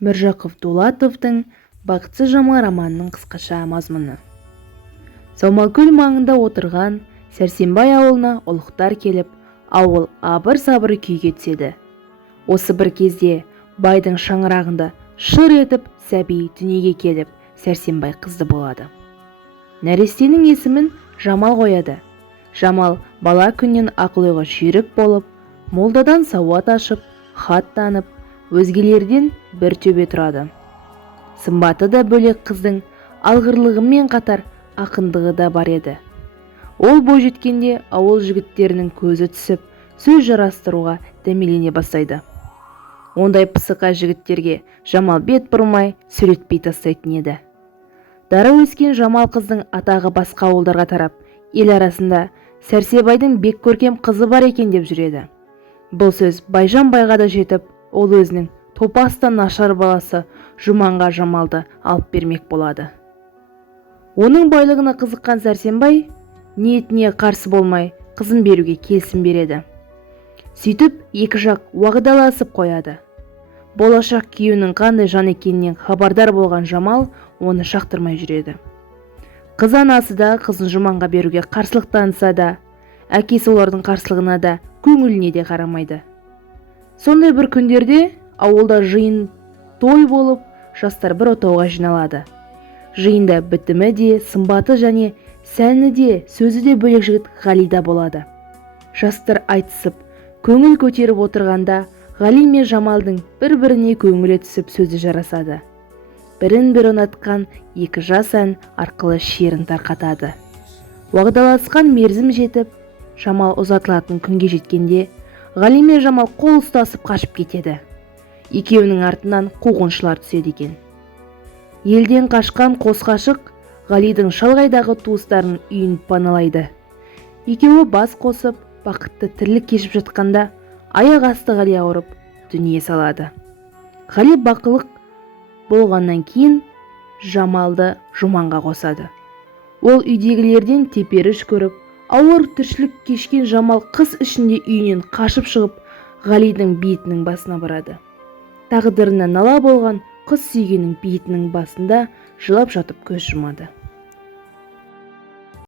Міржақып Дулатовтың «Бақытсыз Жамал» романының қысқаша мазмұны. Саумалкөл маңында отырған Сәрсенбай ауылына ұлықтар келіп, ауыл абыр-сабыр күйге түседі. Осы бір кезде байдың шаңырағында шыр етіп сәби дүниеге келіп, Сәрсенбай қызды болады. Нәрестенің есімін Жамал қояды. Жамал бала күннен ақыл-ойға жүйрік болып, молдадан сауат ашып, хат танып, өзгелерден бір төбе тұрады. Сымбаты да бөлек қыздың, алғырлығымен қатар ақындығы да бар еді. Ол бойжеткенде ауыл жігіттерінің көзі түсіп, сөз жарастыруға дәмелене бастайды. Ондай пысықай жігіттерге Жамал бет бұрмай, сөйлетпей тастайтын еді. Дара өскен Жамал қыздың атағы басқа ауылдарға тарап, ел арасында Сәрсебайдың бек көркем қызы бар екен деп жүреді. Бұл сөз Байжан байға да жетіп, ол өзінің топастан нашар баласы Жұманға Жамалды алып бермек болады. Оның байлығына қызыққан Сәрсенбай ниетіне қарсы болмай қызын беруге келісім береді. Сөйтіп екі жақ уағдаласып қояды. Болашақ күйеуінің қандай жан екенінен хабардар болған Жамал оны шақтырмай жүреді. Қыз анасы да қызын Жұманға беруге қарсылық танытса да, әкесі олардың қарсылығына да көңіліне де қарамайды. Сондай бір күндерде ауылда жиын той болып, жастар бір отауға жиналады. Жиында бітімі де, сымбаты және сәні де, сөзі де бөлек жігіт Ғали да болады. Жастар айтысып, көңіл көтеріп отырғанда Ғали мен Жамалдың бір-біріне көңілі түсіп сөзі жарасады. Бірін-бірі ұнатқан екі жас ән арқылы шерін тарқатады. Уағдаласқан мерзім жетіп, Жамал ұзатылатын күнге жеткенде, Ғали мен Жамал қол ұстасып қашып кетеді. Екеуінің артынан қуғыншылар түседі екен. Елден қашқан қос ғашық Ғалидың шалғайдағы туыстарының үйін паналайды. Екеуі бас қосып, бақытты тірлік кешіп жатқанда, аяқ асты Ғали ауырып, дүние салады. Ғали бақылық болғаннан кейін Жамалды Жұманға қосады. Ол үйдегілерден теперіш көріп, ауыр тіршілік кешкен Жамал қыс ішінде үйінен қашып шығып, Ғалидың бейітінің басына барады. Тағдырына нала болған қыз сүйгенің бейітінің басында жылап жатып көз жұмады.